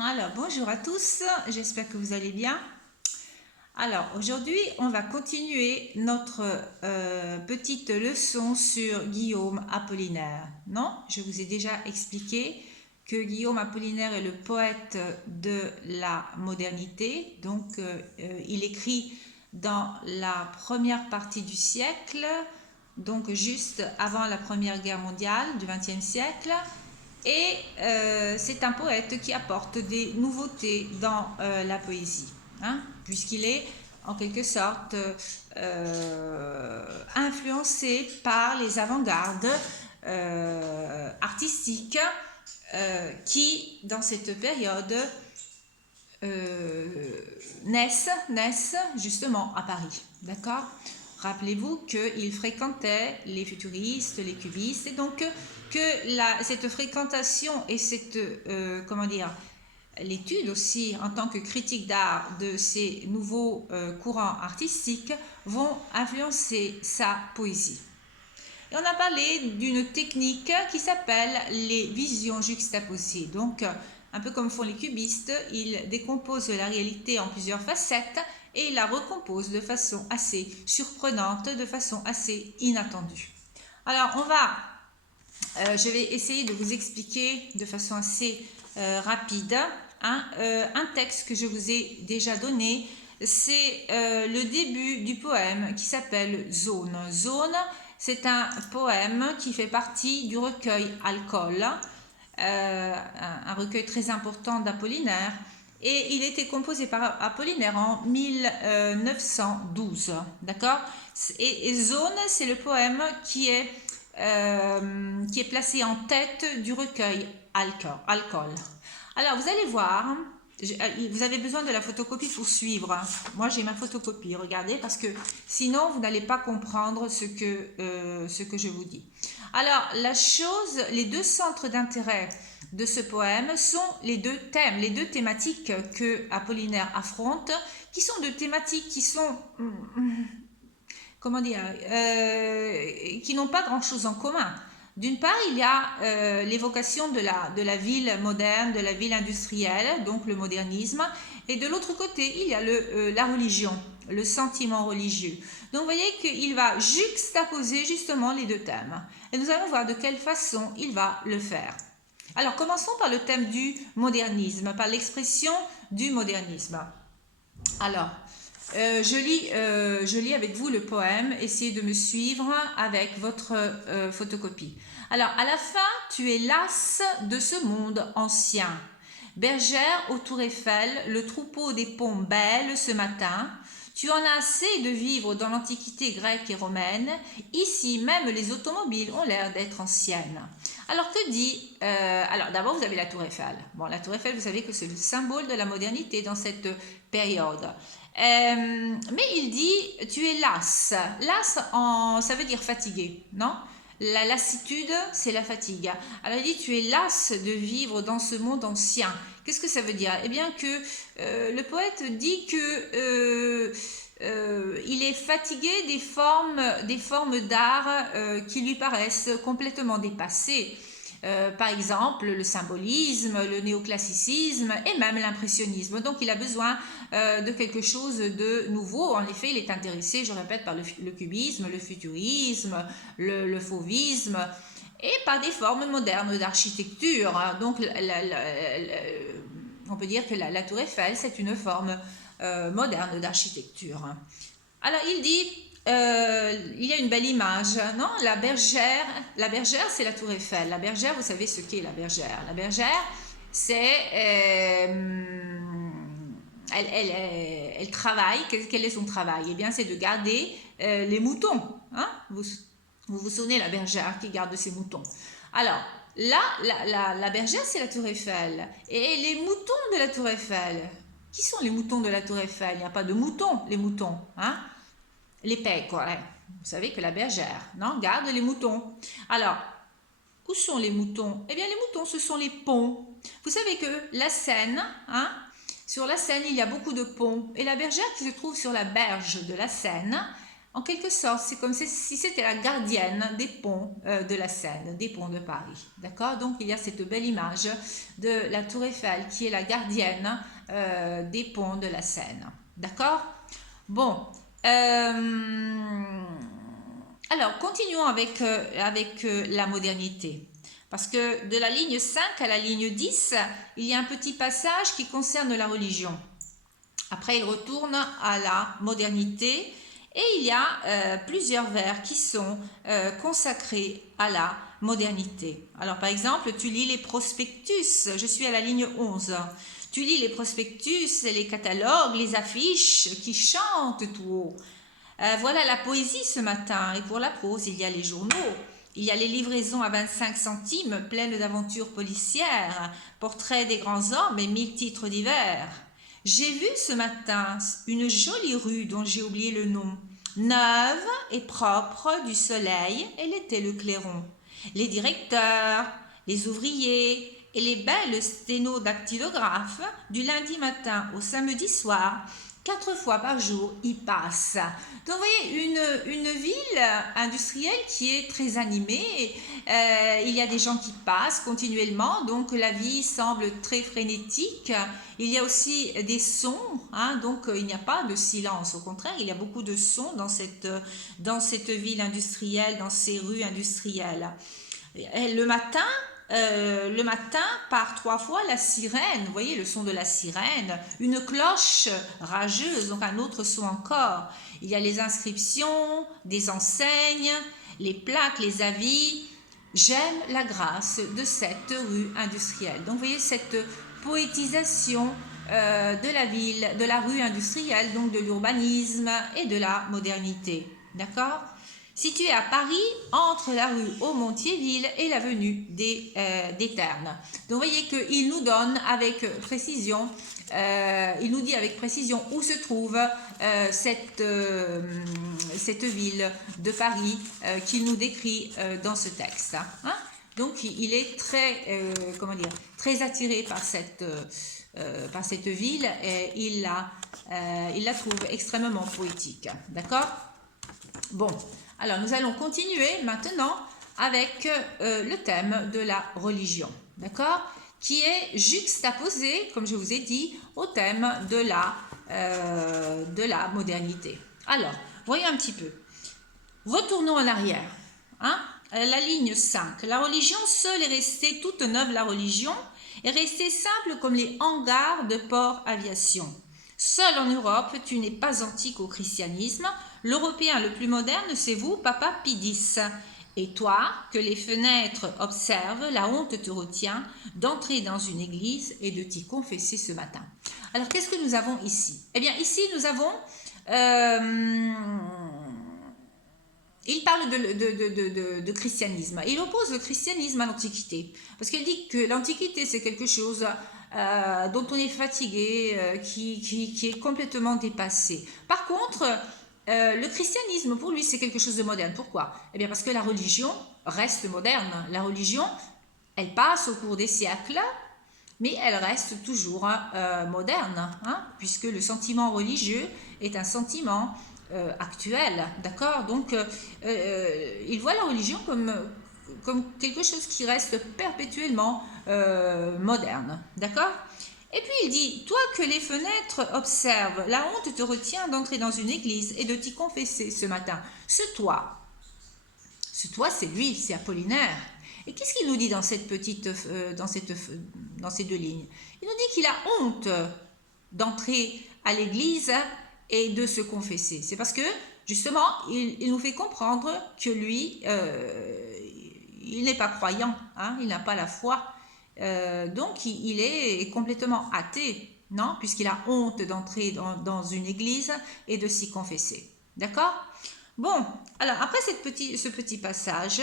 Alors, bonjour à tous, j'espère que vous allez bien. Alors, aujourd'hui, on va continuer notre petite leçon sur Guillaume Apollinaire. Non, je vous ai déjà expliqué que Guillaume Apollinaire est le poète de la modernité. Donc, il écrit dans la première partie du siècle, donc juste avant la Première Guerre mondiale du XXe siècle. Et c'est un poète qui apporte des nouveautés dans la poésie, hein, puisqu'il est en quelque sorte influencé par les avant-gardes artistiques qui, dans cette période, naissent justement à Paris. D'accord ? Rappelez-vous qu'il fréquentait les futuristes, les cubistes, et donc que cette fréquentation et cette, l'étude aussi en tant que critique d'art de ces nouveaux courants artistiques vont influencer sa poésie. Et on a parlé d'une technique qui s'appelle les visions juxtaposées. Donc, un peu comme font les cubistes, ils décomposent la réalité en plusieurs facettes et la recomposent de façon assez surprenante, de façon assez inattendue. Alors, je vais essayer de vous expliquer de façon assez rapide un texte que je vous ai déjà donné. C'est le début du poème qui s'appelle Zone. Zone, c'est un poème qui fait partie du recueil Alcool, un recueil très important d'Apollinaire, et il a été composé par Apollinaire en 1912. D'accord ? Et Zone, c'est le poème qui est placé en tête du recueil Alcool. Alors, vous allez voir, vous avez besoin de la photocopie pour suivre. Moi, j'ai ma photocopie, regardez, parce que sinon, vous n'allez pas comprendre ce que je vous dis. Alors, les deux centres d'intérêt de ce poème sont les deux thèmes, les deux thématiques que Apollinaire affronte, qui sont deux thématiques qui sont... qui n'ont pas grand-chose en commun. D'une part, il y a l'évocation de la ville moderne, de la ville industrielle, donc le modernisme, et de l'autre côté, il y a la religion, le sentiment religieux. Donc, vous voyez qu'il va juxtaposer justement les deux thèmes. Et nous allons voir de quelle façon il va le faire. Alors, commençons par le thème du modernisme, par l'expression du modernisme. Alors, je lis avec vous le poème, essayez de me suivre avec votre photocopie. Alors, à la fin, tu es lasse de ce monde ancien. Bergère au Tour Eiffel, le troupeau des pompes belles ce matin. Tu en as assez de vivre dans l'antiquité grecque et romaine. Ici, même les automobiles ont l'air d'être anciennes. Alors, que dit... alors, d'abord, vous avez la Tour Eiffel. Bon, la Tour Eiffel, vous savez que c'est le symbole de la modernité dans cette période. Mais il dit, tu es lasse. Lasse, ça veut dire fatigué, non ? La lassitude, c'est la fatigue. Alors il dit, tu es lasse de vivre dans ce monde ancien. Qu'est-ce que ça veut dire ? Eh bien que le poète dit que il est fatigué des formes d'art qui lui paraissent complètement dépassées. Par exemple, le symbolisme, le néoclassicisme et même l'impressionnisme. Donc, il a besoin de quelque chose de nouveau. En effet, il est intéressé, je répète, par le cubisme, le futurisme, le fauvisme et par des formes modernes d'architecture. Donc, on peut dire que la Tour Eiffel, c'est une forme moderne d'architecture. Alors, il dit... il y a une belle image, non ? La bergère, c'est la Tour Eiffel. La bergère, vous savez ce qu'est la bergère. La bergère, c'est... elle travaille. Quel est son travail ? Eh bien, c'est de garder les moutons. Hein ? Vous souvenez, la bergère qui garde ses moutons. Alors, là, la bergère, c'est la Tour Eiffel. Et les moutons de la Tour Eiffel, qui sont les moutons de la Tour Eiffel ? Il n'y a pas de moutons, les moutons, hein ? Les pecore, hein. Vous savez que la bergère, non, garde les moutons. Alors, où sont les moutons ? Eh bien, les moutons, ce sont les ponts. Vous savez que la Seine, hein, sur la Seine, il y a beaucoup de ponts. Et la bergère qui se trouve sur la berge de la Seine, En quelque sorte, c'est comme si c'était la gardienne des ponts de la Seine, des ponts de Paris. D'accord? Donc, il y a cette belle image de la Tour Eiffel qui est la gardienne des ponts de la Seine. D'accord? Bon. Alors, continuons avec la modernité. Parce que de la ligne 5 à la ligne 10, il y a un petit passage qui concerne la religion. Après, il retourne à la modernité et il y a plusieurs vers qui sont consacrés à la modernité. Alors, par exemple, tu lis les prospectus, je suis à la ligne 11. Tu lis les prospectus, les catalogues, les affiches qui chantent tout haut. Voilà la poésie ce matin. Et pour la prose, il y a les journaux. Il y a les livraisons à 25 centimes pleines d'aventures policières, portraits des grands hommes et 1000 titres divers. J'ai vu ce matin une jolie rue dont j'ai oublié le nom, neuve et propre du soleil, elle était le clairon. Les directeurs, les ouvriers et les belles sténodactylographes du lundi matin au samedi soir, 4 fois par jour, y passent. Donc vous voyez, une ville industrielle qui est très animée, il y a des gens qui passent continuellement, donc la vie semble très frénétique. Il y a aussi des sons, hein, donc il n'y a pas de silence, au contraire, il y a beaucoup de sons dans cette ville industrielle, dans ces rues industrielles. Et le matin, par 3 fois la sirène, vous voyez le son de la sirène, une cloche rageuse, donc un autre son encore. Il y a les inscriptions, des enseignes, les plaques, les avis. J'aime la grâce de cette rue industrielle. Donc vous voyez cette poétisation de la ville, de la rue industrielle, donc de l'urbanisme et de la modernité. D'accord ? Situé à Paris, entre la rue Aumont-Thiéville et l'avenue des Ternes. Donc, vous voyez qu'il nous donne avec précision, il nous dit avec précision où se trouve cette ville de Paris qu'il nous décrit dans ce texte. Hein? Donc, il est très, très attiré par cette ville et il la trouve extrêmement poétique. D'accord ? Bon. Alors, nous allons continuer maintenant avec le thème de la religion, d'accord? Qui est juxtaposé, comme je vous ai dit, au thème de la modernité. Alors, voyons un petit peu. Retournons en arrière. Hein? La ligne 5. La religion seule est restée toute neuve, la religion est restée simple comme les hangars de port aviation. Seul en Europe, tu n'es pas antique au christianisme. L'Européen le plus moderne, c'est vous, Papa Pie X. Et toi, que les fenêtres observent, la honte te retient d'entrer dans une église et de t'y confesser ce matin. Alors, qu'est-ce que nous avons ici? Eh bien, ici, nous avons... il parle de christianisme. Il oppose le christianisme à l'Antiquité. Parce qu'il dit que l'Antiquité, c'est quelque chose dont on est fatigué, qui est complètement dépassé. Par contre, le christianisme, pour lui, c'est quelque chose de moderne. Pourquoi? Eh bien, parce que la religion reste moderne. La religion, elle passe au cours des siècles, mais elle reste toujours moderne, hein, puisque le sentiment religieux est un sentiment actuel, d'accord? Donc, il voit la religion comme quelque chose qui reste perpétuellement moderne, d'accord? Et puis il dit, toi que les fenêtres observent, la honte te retient d'entrer dans une église et de t'y confesser ce matin. Ce toi, c'est lui, c'est Apollinaire. Et qu'est-ce qu'il nous dit dans cette dans ces 2 lignes? Il nous dit qu'il a honte d'entrer à l'église et de se confesser. C'est parce que, justement, il nous fait comprendre que lui, il n'est pas croyant, hein, il n'a pas la foi. Donc, il est complètement athée, non? Puisqu'il a honte d'entrer dans une église et de s'y confesser. D'accord? Bon, alors, après ce petit passage,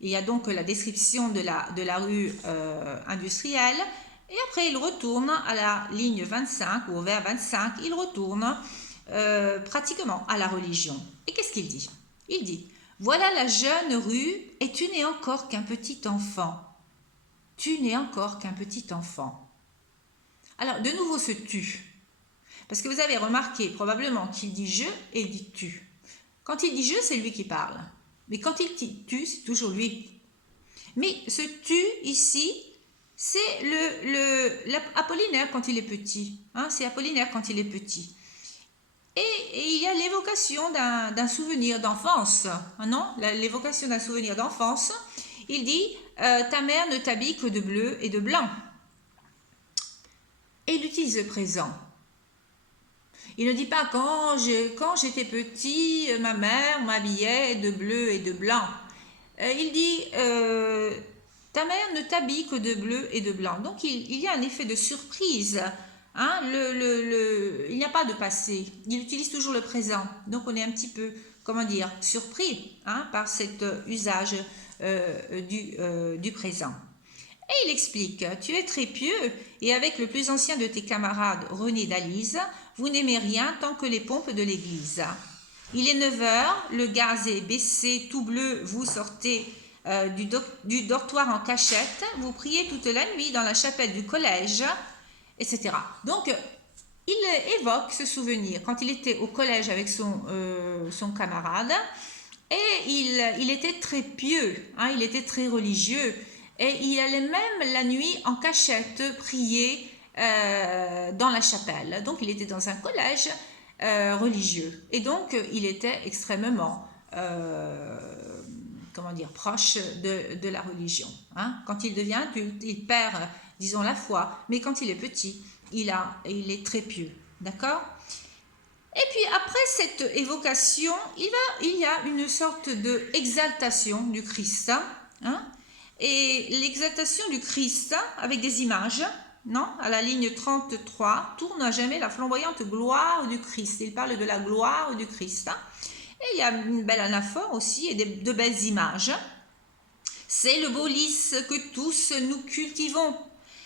il y a donc la description de la rue industrielle. Et après, il retourne à la ligne 25, ou au vers 25, il retourne pratiquement à la religion. Et qu'est-ce qu'il dit? Il dit, voilà la jeune rue, et tu n'es encore qu'un petit enfant. Tu n'es encore qu'un petit enfant. Alors, de nouveau ce tu. Parce que vous avez remarqué probablement qu'il dit je et dit tu. Quand il dit je, c'est lui qui parle. Mais quand il dit tu, c'est toujours lui. Mais ce tu ici, c'est Apollinaire quand il est petit. Hein, c'est Apollinaire quand il est petit. Et il y a l'évocation d'un souvenir d'enfance. Hein, non, l'évocation d'un souvenir d'enfance. Il dit ta mère ne t'habille que de bleu et de blanc. Et il utilise le présent. Il ne dit pas quand j'étais petit, ma mère m'habillait de bleu et de blanc. Il dit ta mère ne t'habille que de bleu et de blanc. Donc il y a un effet de surprise. Hein, il n'y a pas de passé. Il utilise toujours le présent. Donc on est un petit peu, comment dire, surpris hein, par cet usage du présent. Et il explique, tu es très pieux et avec le plus ancien de tes camarades, René d'Alise, vous n'aimez rien tant que les pompes de l'église. Il est 9 heures, le gaz est baissé, tout bleu, vous sortez du dortoir en cachette, vous priez toute la nuit dans la chapelle du collège, etc. Donc, il évoque ce souvenir quand il était au collège avec son camarade et il était très pieux, hein, il était très religieux. Et il allait même la nuit en cachette prier dans la chapelle. Donc il était dans un collège religieux. Et donc il était extrêmement comment dire, proche de la religion. Hein. Quand il devient adulte, il perd, disons, la foi. Mais quand il est petit, il est très pieux. D'accord ? Et puis après cette évocation, il y a une sorte d'exaltation du Christ. Hein. Et l'exaltation du Christ avec des images, non, à la ligne 33, tourne à jamais la flamboyante gloire du Christ. Il parle de la gloire du Christ. Et il y a une belle anaphore aussi et de belles images. C'est le beau lys que tous nous cultivons.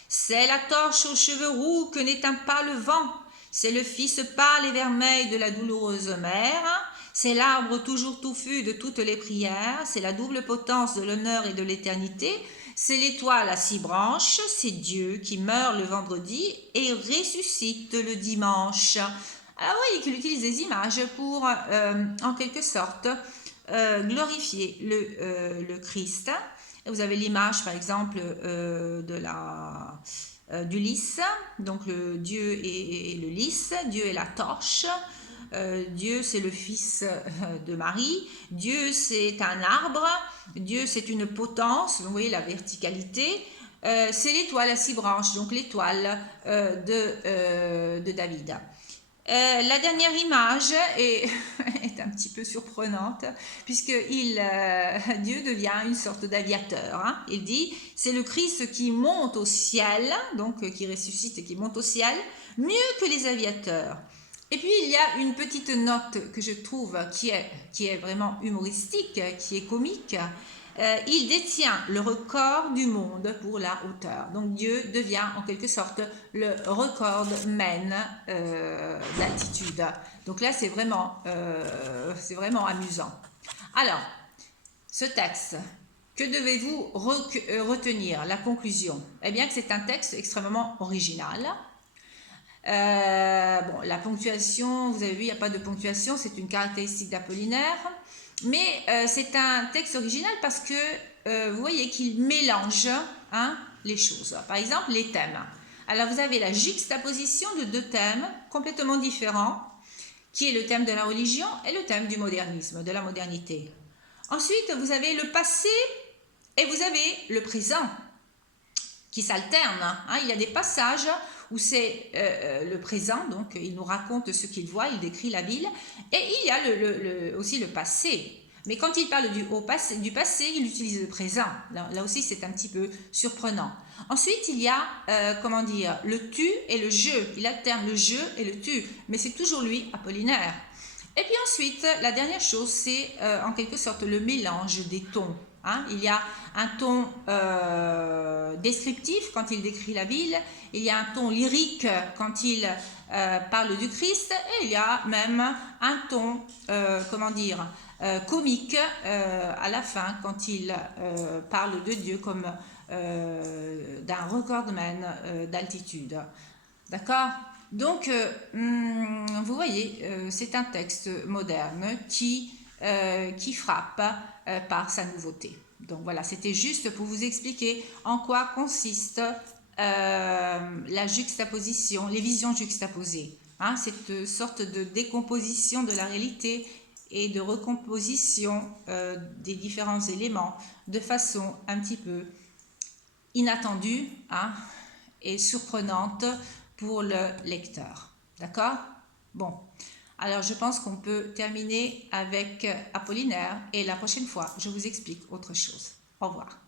C'est la torche aux cheveux roux que n'éteint pas le vent. C'est le fils pâle et vermeil de la douloureuse mère. C'est l'arbre toujours touffu de toutes les prières, c'est la double potence de l'honneur et de l'éternité, c'est l'étoile à 6 branches, c'est Dieu qui meurt le vendredi et ressuscite le dimanche. Alors vous voyez qu'il utilise des images pour, en quelque sorte, glorifier le Christ. Et vous avez l'image, par exemple, du lys, donc le Dieu et le lys, Dieu est la torche. Dieu c'est le fils de Marie, Dieu c'est un arbre, Dieu c'est une potence, donc vous voyez la verticalité, c'est l'étoile à 6 branches, donc l'étoile de David. La dernière image est un petit peu surprenante puisque Dieu devient une sorte d'aviateur. Hein. Il dit c'est le Christ qui monte au ciel, donc qui ressuscite et qui monte au ciel, mieux que les aviateurs. Et puis il y a une petite note que je trouve qui est vraiment humoristique, qui est comique. Il détient le record du monde pour la hauteur. Donc Dieu devient en quelque sorte le recordman d'altitude. Donc là c'est vraiment amusant. Alors, ce texte, que devez-vous retenir? La conclusion. Eh bien que c'est un texte extrêmement original. Bon, la ponctuation, vous avez vu, il n'y a pas de ponctuation, c'est une caractéristique d'Apollinaire, mais c'est un texte original parce que vous voyez qu'il mélange hein, les choses. Par exemple, les thèmes. Alors vous avez la juxtaposition de 2 thèmes complètement différents, qui est le thème de la religion et le thème du modernisme, de la modernité. Ensuite, vous avez le passé et vous avez le présent qui s'alternent. Hein. Il y a des passages où c'est le présent, donc il nous raconte ce qu'il voit, il décrit la ville, et il y a aussi le passé. Mais quand il parle du passé, il utilise le présent. Là aussi, c'est un petit peu surprenant. Ensuite, il y a, comment dire, le tu et le je. Il alterne le je et le tu, mais c'est toujours lui, Apollinaire. Et puis ensuite, la dernière chose, c'est en quelque sorte le mélange des tons. Hein. Il y a un ton descriptif quand il décrit la ville, il y a un ton lyrique quand il parle du Christ, et il y a même un ton, comment dire, comique à la fin quand il parle de Dieu comme d'un recordman d'altitude. D'accord ? Donc, vous voyez, c'est un texte moderne qui qui frappe par sa nouveauté. Donc voilà, c'était juste pour vous expliquer en quoi consiste la juxtaposition, les visions juxtaposées. Hein, cette sorte de décomposition de la réalité et de recomposition des différents éléments de façon un petit peu inattendue, hein, et surprenante pour le lecteur. D'accord? Bon, alors je pense qu'on peut terminer avec Apollinaire et la prochaine fois, je vous explique autre chose. Au revoir.